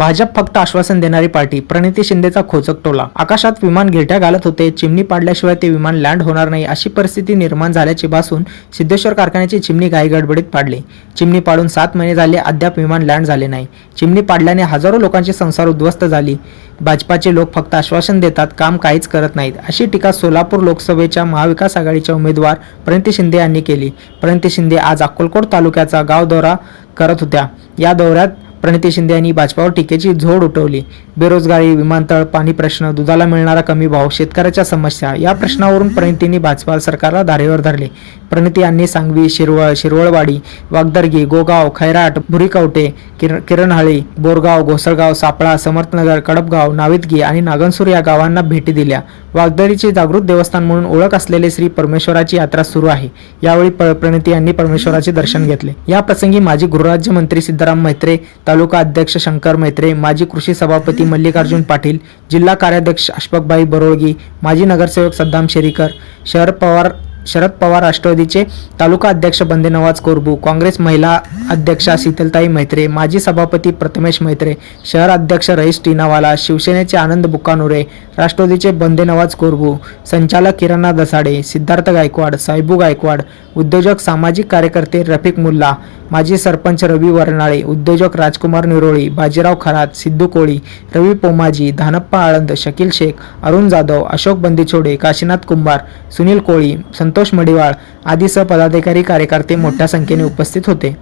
भाजप फक्त आश्वासन देणारी पार्टी प्रणिती शिंदेचा खोचक टोला. आकाशात विमान गिरट्या घालत होते चिमणी पाडल्याशिवाय ते विमान लँड होणार नाही अशी परिस्थिती निर्माण झाल्याची भासून सिद्धेश्वर कारखान्याची चिमणी घाई गडबडीत पाडली. चिमणी पाडून सात महिने झाले अद्याप विमान लँड झाले नाही. चिमणी पाडल्याने हजारो लोकांचे संसार उद्ध्वस्त झाली. भाजपाचे लोक फक्त आश्वासन देतात काम काहीच करत नाहीत अशी टीका सोलापूर लोकसभेच्या महाविकास आघाडीच्या उमेदवार प्रणिती शिंदे यांनी केली. प्रणिती शिंदे आज अक्कलकोट तालुक्याचा गाव दौरा करत होत्या. या दौऱ्यात प्रणिती शिंदे यांनी भाजपावर टीकेची झोड उठवली. बेरोजगारी विमानतळ पाणी प्रश्न दुधाला मिळणारा कमी भाव शेतकऱ्याच्या समस्या या प्रश्नावरून प्रणितींनी भाजपा सरकारला धारेवर धरले. प्रणिती यांनी सांगवी शिरवळ शिरवळवाडी वागदर्गी गोगाव खैराट भुरीकवटे किर किरणहाळी बोरगाव घोसळगाव सापळा समर्थनगर कडपगाव नावितगी आणि नागनसूर या गावांना भेटी दिल्या. वागदरीचे जागृत देवस्थान म्हणून ओळख असलेले श्री परमेश्वराची यात्रा सुरू आहे. यावेळी प्रणिती यांनी परमेश्वराचे दर्शन घेतले. या प्रसंगी माजी गृहराज्यमंत्री सिद्धराम मैत्रे तालुका अध्यक्ष शंकर मैत्रे माजी कृषी सभापती मल्लिकार्जुन पाटील जिल्हा कार्याध्यक्ष अशफकबाई बरोळगी माजी नगरसेवक सद्दाम शेरीकर शरद पवार शरद पवार राष्ट्रवादीचे तालुका अध्यक्ष बंदे नवाज कोरबू काँग्रेस महिला अध्यक्षा शीतलताई मैत्रे माजी सभापती प्रथमेश मैत्रे शहर अध्यक्ष रईस टीनावाला शिवसेनेचे आनंद बुकानुरे राष्ट्रवादीचे बंदे नवाज कोरबू संचालक किरणा दसाडे सिद्धार्थ गायकवाड साहेबू गायकवाड उद्योजक सामाजिक कार्यकर्ते रफिक मुल्ला माजी सरपंच रवी वरनाळे उद्योजक राजकुमार निरोळी बाजीराव खरात सिद्धू कोळी रवी पोमाजी धानप्पा आळंद शकील शेख अरुण जाधव अशोक बंदिछोडे काशीनाथ कुंभार सुनील कोळी संतोष मडिवाळ आदी पदाधिकारी कार्यकर्ते मोठ्या संख्येने उपस्थित होते.